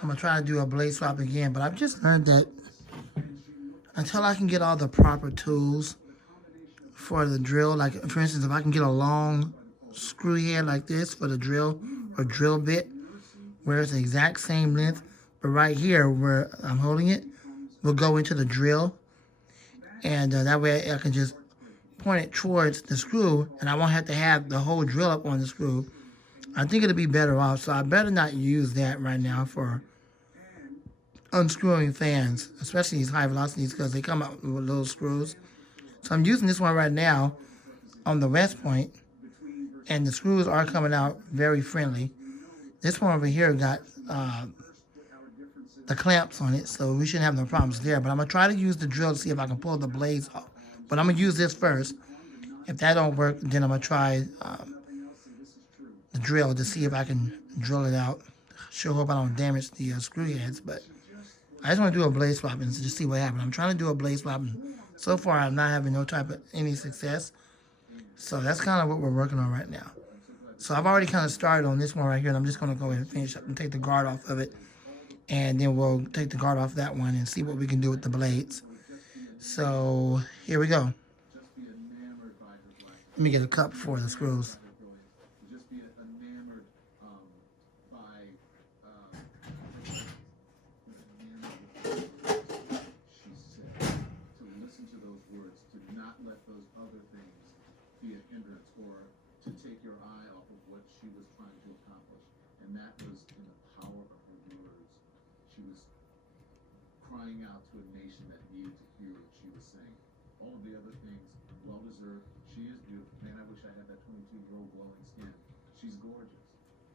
I'm gonna try to do a blade swap again, but I've just learned that until I can get all the proper tools for the drill, like for instance, if I can get a long screw head like this for the drill or drill bit, where it's the exact same length, but right here where I'm holding it will go into the drill, and that way I can just point it towards the screw, and I won't have to have the whole drill up on the screw. I think it'll be better off, so I better not use that right now for unscrewing fans, especially these high velocities, because they come out with little screws. So I'm using this one right now on the West Point, and the screws are coming out very friendly. This one over here got the clamps on it, so we shouldn't have no problems there. But I'm gonna try to use the drill to see if I can pull the blades off. But I'm gonna use this first. If that don't work, then I'm gonna try the drill to see if I can drill it out. Sure hope I don't damage the screw heads, but I just want to do a blade swap and just see what happens. I'm trying to do a blade swap, and so far I'm not having no type of any success. So that's kind of what we're working on right now. So I've already kind of started on this one right here, and I'm just going to go ahead and finish up and take the guard off of it. And then we'll take the guard off that one and see what we can do with the blades. So here we go. Let me get a cup for the screws. Crying out to a nation that needed to hear what she was saying. All of the other things, well deserved. She is beautiful. Man, I wish I had that 22-year-old glowing skin. She's gorgeous.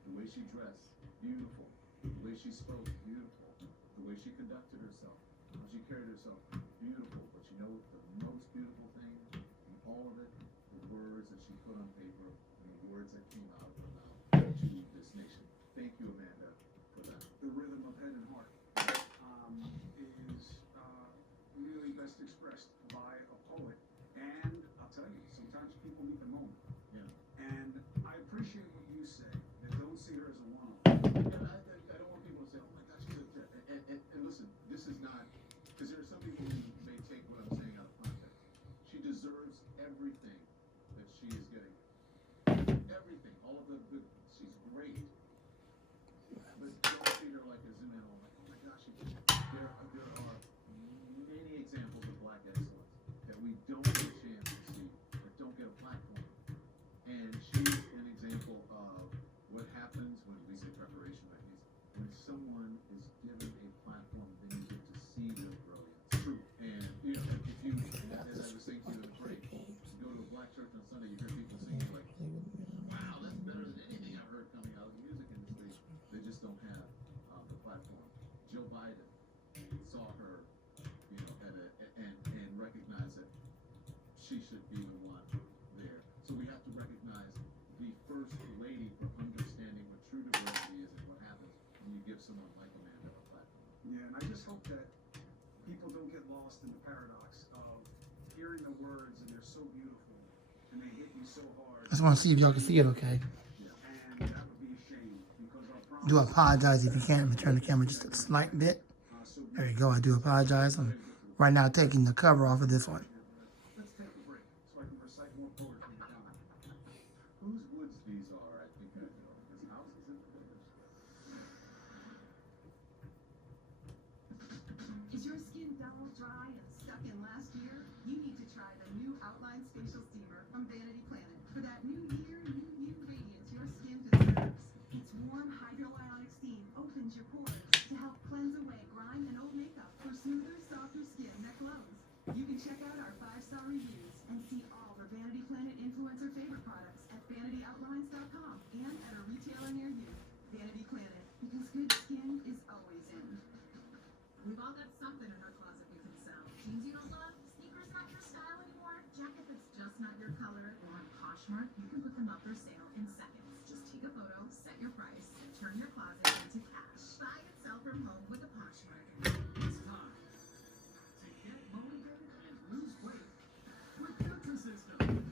The way she dressed, beautiful. The way she spoke, beautiful. The way she conducted herself, how she carried herself, beautiful. But you know the most beautiful thing in all of it? The words that she put on paper and the words that came out of her mouth to this nation. Thank you, Amanda, for that. The rhythm of head and heart is really best expressed by a poet. And I'll tell you, sometimes people need the moment. Yeah. And I appreciate what you say, that don't see her as a one-off. Yeah, I don't want people to say, oh my gosh, she's a... And listen, this is not... Because there are some people who may take what I'm saying out of context. She deserves everything that she is getting. Everything. All of the good... She's great. But don't see her like a zoom in, like, oh my gosh, there are many examples of black excellence that we don't get a chance to see, that don't get a platform. And she's an example of what happens when we say preparation techniques. When someone is given a platform, then you get to see their brilliance. True. And, you know, if you, as I was saying to you in the break, you go to a black church on Sunday, you hear people singing like, wow, that's better than anything I've heard coming out of the music industry. They just don't have the platform. Joe Biden saw her, you know, and recognized that she should be the one there. So we have to recognize the first lady for understanding what true diversity is and what happens when you give someone like Amanda a platform. Yeah, and I just hope that people don't get lost in the paradox of hearing the words and they're so beautiful and they hit you so hard. I just want to see if y'all can see it okay. And that would be a shame because our promise. Do apologize if you can't. Let me turn the camera just a slight bit. There you go. I do apologize. I'm right now taking the cover off of this one. Let's take a break so I can recite more poetry down. Whose woods these are, I think I know, because houses in the village. Is your skin dull, dry, and stuck in last year? You need to try the new Outline Facial Steamer from Vanity Planet. For that new year, new radiance your skin deserves. Its warm hydroionic steam opens your pores to help cleanse away grime and old makeup for smoother, softer skin that glows. You can check out our 5-star reviews and see all the Vanity Planet influencer favorite products at VanityOutlines.com and at a retailer near you. Vanity Planet, because good skin is always in. We've all got something in our closet we can sell. Jeans you don't love, sneakers not your style anymore, jacket that's just not your color, or on Poshmark, you can put them up for sale in seconds. Just take a photo, set your price, and turn your closet into cash. Buy and sell from home with a Poshmark. It's time to get motivated and lose weight with Nutrisystem.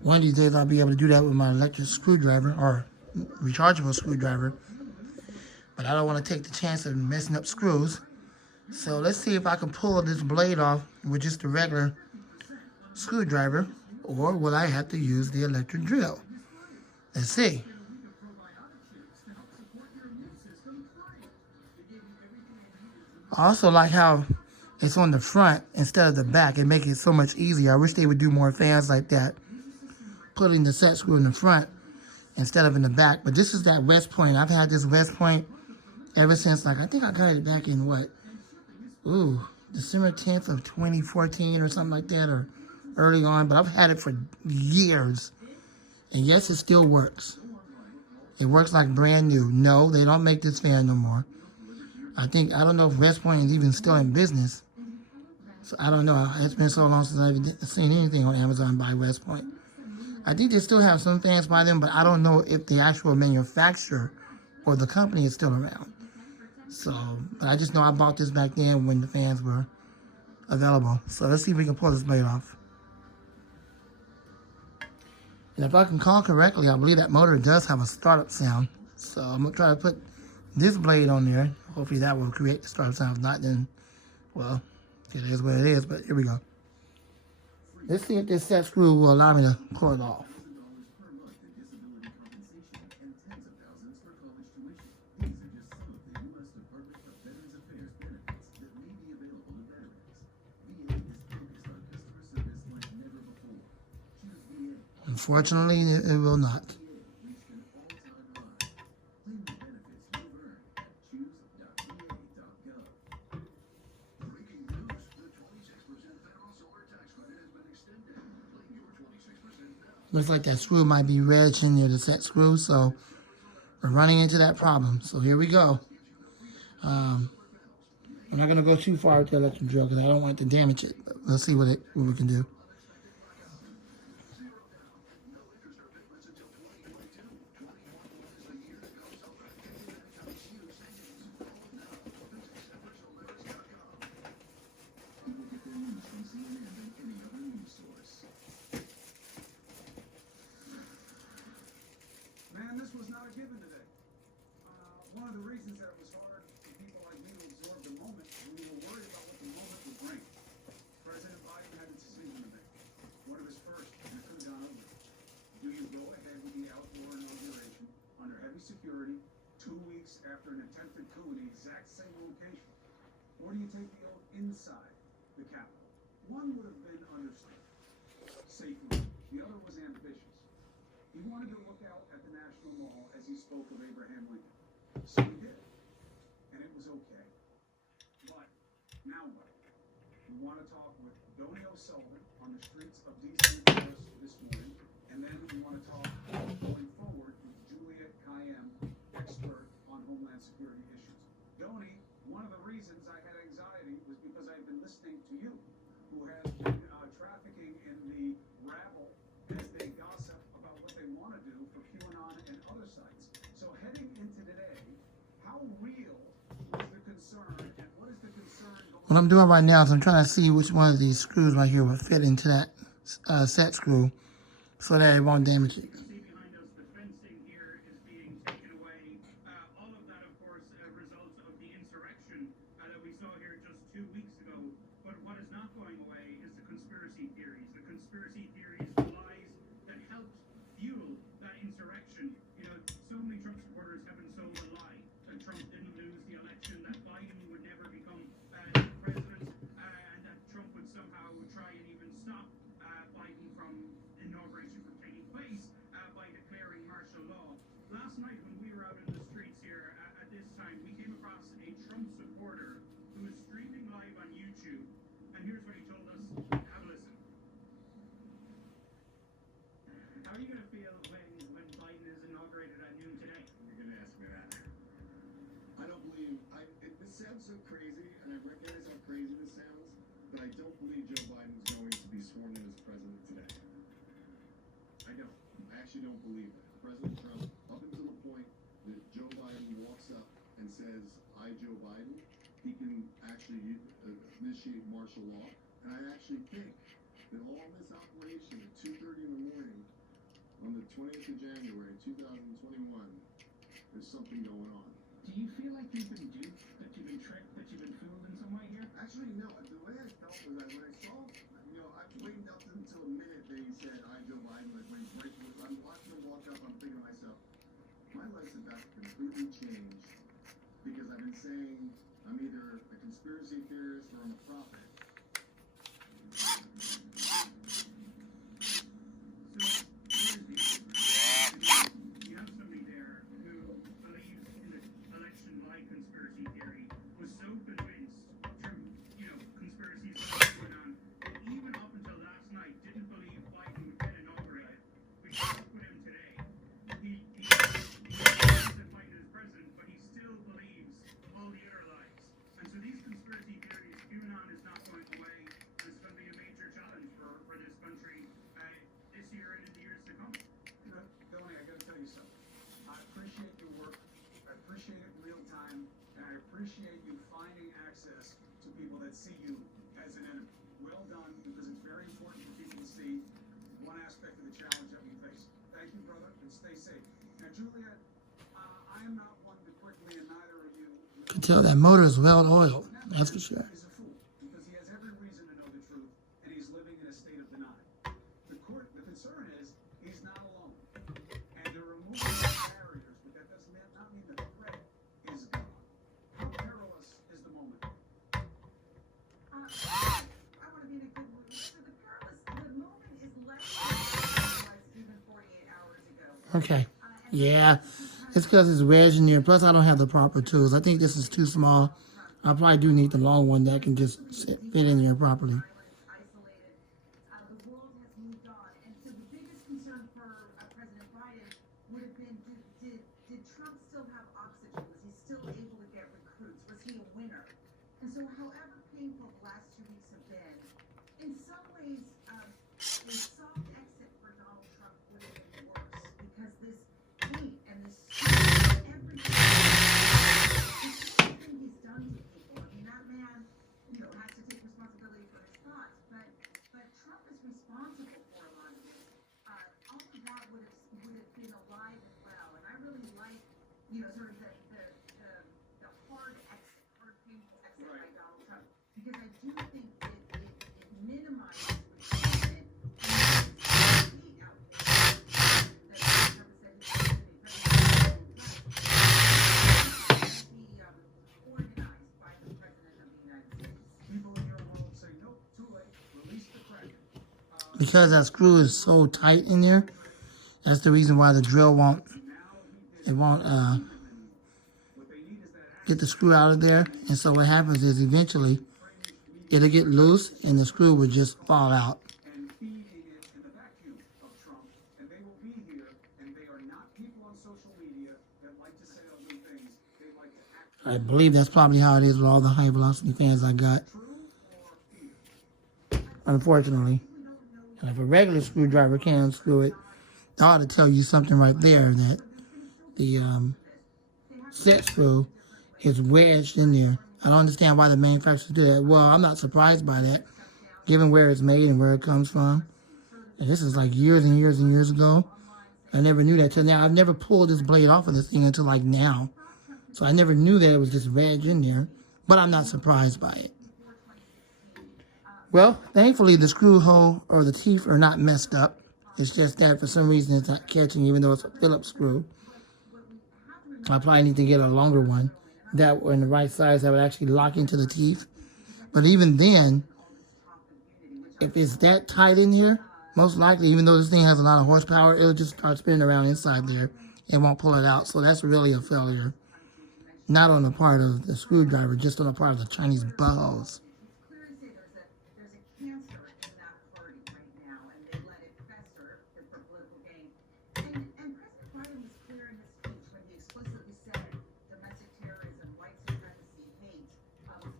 One of these days I'll be able to do that with my electric screwdriver or rechargeable screwdriver. but I don't want to take the chance of messing up screws. So let's see if I can pull this blade off with just a regular screwdriver, or will I have to use the electric drill? Let's see. I also like how it's on the front instead of the back. It makes it so much easier. I wish they would do more fans like that, putting the set screw in the front instead of in the back. But this is that West Point. I've had this West Point ever since, like, I think I got it back in what? Ooh, December 10th of 2014 or something like that, or early on. But I've had it for years. And yes, it still works. It works like brand new. No, they don't make this fan no more. I don't know if West Point is even still in business. So I don't know. It's been so long since I've seen anything on Amazon by West Point. I think they still have some fans by them, but I don't know if the actual manufacturer or the company is still around. So, but I just know I bought this back then when the fans were available. So let's see if we can pull this blade off. And if I can call correctly, I believe that motor does have a startup sound. So I'm going to try to put this blade on there. Hopefully that will create the startup sound. If not, then, well, it is what it is. But here we go. Let's see if this set screw will allow me to pull it off. Unfortunately, it will not. Looks like that screw might be wedged in near the set screw, so we're running into that problem. So here we go. I'm not going to go too far with the electric drill because I don't want to damage it. But let's see what we can do. Man, this was not a given today. One of the reasons that it was hard for people like me to absorb the moment, we were worried about what the moment would bring. President Biden had a decision to make. One of his first, and it could have gone over. Do you go ahead with the outdoor inauguration under heavy security 2 weeks after an attempted coup in the exact same location? Or do you take the oath inside the Capitol? One would have been understood. Safely. The other was ambitious. He wanted to look out at the National Mall as he spoke of Abraham Lincoln. So he did. And it was okay. But now what? We want to talk with Donnie O'Sullivan on the streets of D.C. this morning. And then we want to talk going forward with Juliet Kayyem, expert on Homeland Security issues. Donnie, one of the reasons I had anxiety was because I've been listening to you, who has been trafficking in the rabble as they gossip about what they want to do for QAnon and other sites. So heading into today, how real is the concern, and what is the concern going What I'm doing right now is I'm trying to see which one of these screws right here will fit into that set screw so that it won't damage it. See behind us, the fencing here is being taken away. All of that, of course, results of the insurrection that we saw here just 2 weeks ago. But what is not going away is the conspiracy theories. The conspiracy theories, the lies that helped fuel that insurrection. You know, so many Trump supporters have been sold a lie that Trump didn't lose the election, that Biden would never become president, and that Trump would somehow try and even stop Biden from inauguration from taking place by declaring martial law. Last night when we were out in the streets here at this time, we came across a Trump supporter who was streaming live on YouTube, and here's what he told us. Have a listen. How are you going to feel when Biden is inaugurated at noon today? You're gonna ask me that. I don't believe. This sounds so crazy, and I recognize how crazy this sounds, but I don't believe Joe Biden is going to be sworn in as president today. I don't. I actually don't believe that. President Trump, up until the point that Joe Biden walks up and says, "I, Joe Biden," he can actually initiate martial law. And I actually think that all this operation at 2:30 in the morning on the 20th of January, 2021, there's something going on. Do you feel like you've been duped, that you've been tricked, that you've been fooled in some way here? Actually, no. The way I felt was that when I saw, I waited up until the minute they said I Joe Biden, like when I'm watching them walk up, I'm thinking to myself, my life's about to completely change because I've been saying I'm either a conspiracy theorist or I'm a prophet. You have somebody there who believes in the election-like conspiracy theory, was so convinced through, conspiracies that were going on, that even up until last night didn't believe Biden would get inaugurated. We spoke with him today. He doesn't Biden as president, but he still believes all the other lies. And so these conspiracy theories, QAnon is not going away, and it's going to be a major challenge for this country this year and in the years to come. Billy, I gotta tell you something. I appreciate your work. I appreciate it in real time, and I appreciate you finding access to people that see you as an enemy. Well done, because it's very important for people to see one aspect of the challenge that we face. Thank you, brother, and stay safe. Now, Juliet, I am not one to quickly, and neither are you. You can tell that motor is well oiled. That's for sure. Is a fool because he has every reason to know the truth, and he's living in a state of denial. The concern is he's not alone, and they're removing the barriers, but that does not mean the threat is gone. How perilous is the moment? I want to be in a good mood. So the moment is less than it was even 48 hours ago. Okay. Yeah. It's because it's wedged in there. Plus, I don't have the proper tools. I think this is too small. I probably do need the long one that can just fit in there properly. Isolated. The world has moved on. And so the biggest concern for President Biden would have been, did Trump still have oxygen? Was he still able to get recruits? Was he a winner? And so however painful the last 2 weeks have been, in some ways, a soft exit for Donald Trump would have been worse because this hate and this everything he's done to people. I mean, that man, has to take responsibility for his thoughts, but Trump is responsible for a lot of this. All of that would have been alive and well, and I really like, sort of the hard exit, hard painful exit by Donald Trump, because I do think it minimizes resentment and hate out there that Trump said he was going to be organized by the President of the United States. People in your world say, nope, too late, release the Kraken. Because that screw is so tight in there, that's the reason why the drill won't What they need is that get the screw out of there. And so what happens is eventually it'll get loose and the screw will just fall out. and feeding it in the vacuum of Trump, and they will be here, and they are not people on social media that like to say ugly things. They like to act I believe that's probably how it is with all the high velocity fans I got, true or fear. unfortunately. And if a regular screwdriver can unscrew it, that ought to tell you something right there that the set screw is wedged in there. I don't understand why the manufacturers do that. Well, I'm not surprised by that, given where it's made and where it comes from. And this is like years and years and years ago. I never knew that till now. I've never pulled this blade off of this thing until like now. So I never knew that it was just wedged in there, but I'm not surprised by it. Well, thankfully the screw hole or the teeth are not messed up. It's just that for some reason it's not catching, even though it's a Phillips screw. I probably need to get a longer one. That in the right size that would actually lock into the teeth. But even then, if it's that tight in here, most likely, even though this thing has a lot of horsepower, it'll just start spinning around inside there and won't pull it out. So that's really a failure. Not on the part of the screwdriver, just on the part of the Chinese balls. Clearly say there's a cancer in that party right now, and they let it fester for political gain. And President Biden was clear in his speech when he explicitly said domestic terrorism, white supremacy, hate,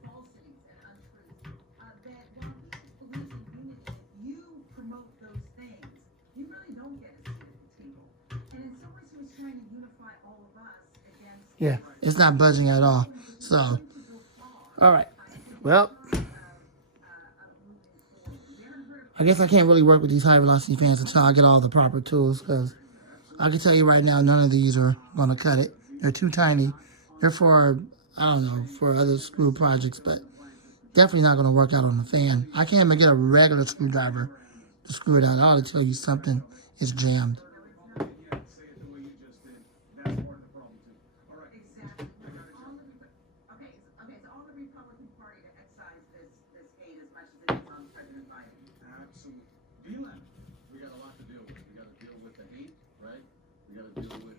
falsities, and untruths. That while he believes in unity, you promote those things. You really don't get a seat at the table. And in some ways, he was trying to unify all of us against. Yeah, it's not budging at all. So, all right. Well, I guess I can't really work with these high velocity fans until I get all the proper tools, because I can tell you right now, none of these are going to cut it. They're too tiny. They're for I don't know, for other screw projects, but definitely not going to work out on the fan. I can't even get a regular screwdriver to screw it out. I ought to tell you something is jammed. Yeah, say it the way you just did. That's part of the problem too. All right. Exactly. So all the Republican Party to excise this hate as much as it is on President Biden. Absolutely. Dylan. We got a lot to deal with. We got to deal with the hate, right? We got to deal with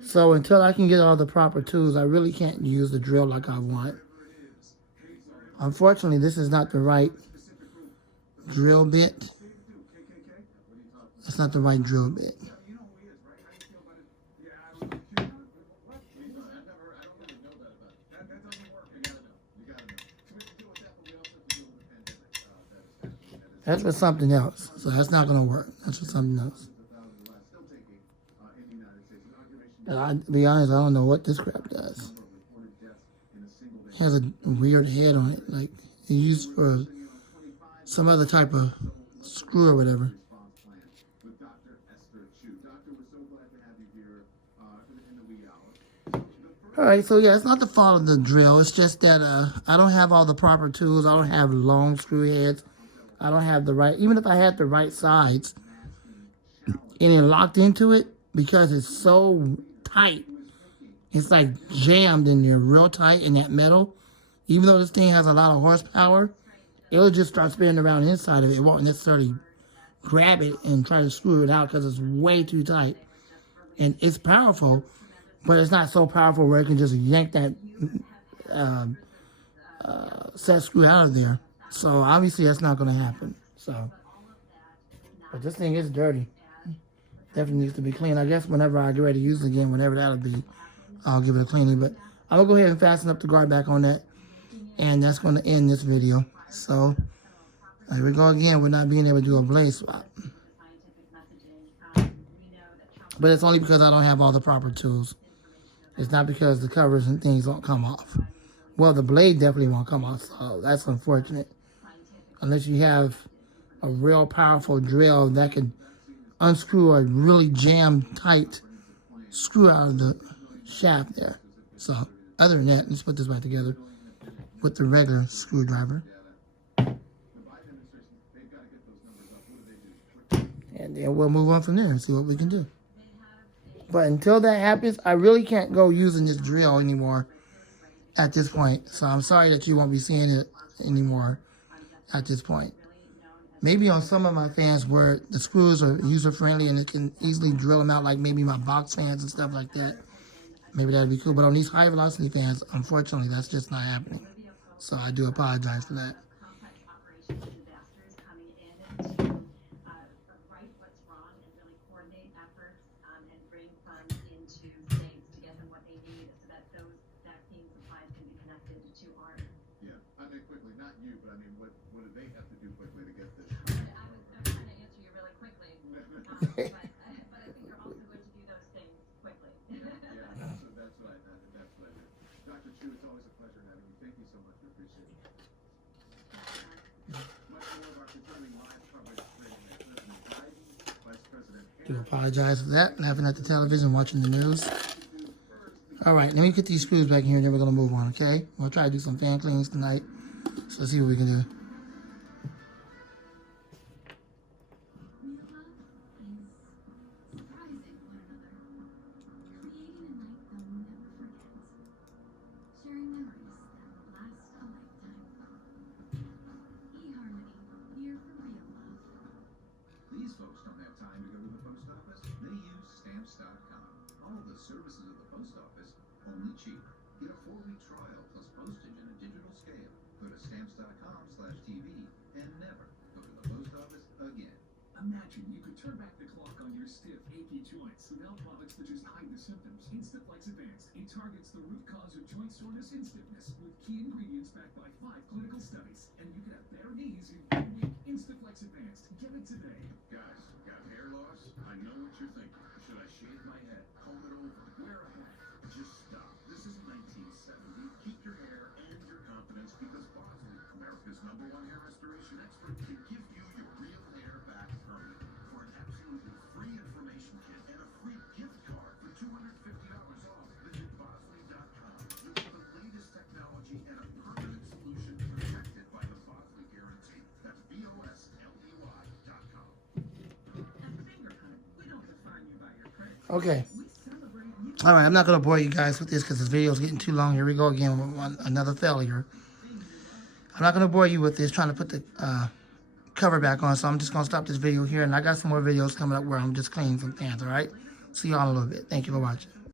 his So until I can get all the proper tools, I really can't use the drill like I want. Unfortunately, this is not the right drill bit. KKK? It's not the right drill bit. You know who he is, right? How you feel about it? Yeah, I don't know. What? I don't really know that about it. That doesn't work. You gotta know. You gotta know. So we have to deal with that, but we also have to deal with the pandemic that is happening. That's for something else. So that's not going to work. That's for something else. Still taking in the United States. Inauguration And I, to be honest, I don't know what this crap does. number of reported deaths in a single day. It has a weird head on it. Like, it's used for some other type of screw or whatever. Response plan with Dr. Esther Chu. Doctor, we're so glad to have you here in the wee hours. All right, so yeah, it's not the fault of the drill. It's just that I don't have all the proper tools. I don't have long screw heads. I don't have the right, even if I had the right sides, and it locked into it, because it's so tight, it's like jammed in there real tight in that metal. Even though this thing has a lot of horsepower, it'll just start spinning around inside of it. It won't necessarily grab it and try to screw it out because it's way too tight. And it's powerful, but it's not so powerful where it can just yank that set screw out of there. So obviously that's not going to happen. So, but this thing is dirty. Definitely needs to be cleaned. I guess whenever I get ready to use it again, whenever that'll be, I'll give it a cleaning. But I'm going to go ahead and fasten up the guard back on that. And that's going to end this video. So, here we go again. We're not being able to do a blaze swap. But it's only because I don't have all the proper tools. It's not because the covers and things don't come off. Well, the blade definitely won't come off, so that's unfortunate. Unless you have a real powerful drill that can unscrew a really jammed tight screw out of the shaft there. So, other than that, let's put this back together with the regular screwdriver. And then we'll move on from there and see what we can do. But until that happens, I really can't go using this drill anymore at this point. So I'm sorry that you won't be seeing it anymore at this point. Maybe on some of my fans where the screws are user-friendly and it can easily drill them out, like maybe my box fans and stuff like that. Maybe that'd be cool. But on these high-velocity fans, unfortunately, that's just not happening. So I do apologize for that. Yeah, I mean quickly, not you, but I mean, what do they have to do quickly to get this? I'm trying to answer you really quickly, but I think you're also going to do those things quickly. Yeah, that's what I did. Dr. Chu, it's always a pleasure having you. Thank you so much. We appreciate it. Much more of our continuing live coverage today with President Biden, Vice President Do apologize for that. Laughing at the television, watching the news. All right, let me get these screws back in here and then we're going to move on, okay? We'll try to do some fan cleans tonight. So let's see what we can do. These folks don't have time to go to the post office. They use Stamps.com. All the services of the post office, only cheaper. Get a 4-week trial plus postage in a digital scale. Go to Stamps.com/TV and never go to the post office again. Imagine you could turn back the clock on your stiff, achy joints without products that just hide the symptoms. Instaflex Advanced. It targets the root cause of joint soreness and stiffness with key ingredients backed by 5 clinical studies. And you can have better knees in 1 week. Instaflex Advanced. Get it today. Guys, got hair loss? I know what you're thinking. Should I shave my head? Comb it over? Wear a hat? Just stop. This is 1970. Keep your hair and your confidence because Bosley, America's #1 hair restoration expert, can give you your real hair back permanently. For an absolutely free information kit and a free gift card for $250 off, visit Bosley.com. Look for the latest Okay. All right, I'm not going to bore you guys with this because this video is getting too long. Here we go again with another failure. I'm not going to bore you with this, trying to put the cover back on, so I'm just going to stop this video here, and I got some more videos coming up where I'm just cleaning some fans, all right? See y'all in a little bit. Thank you for watching.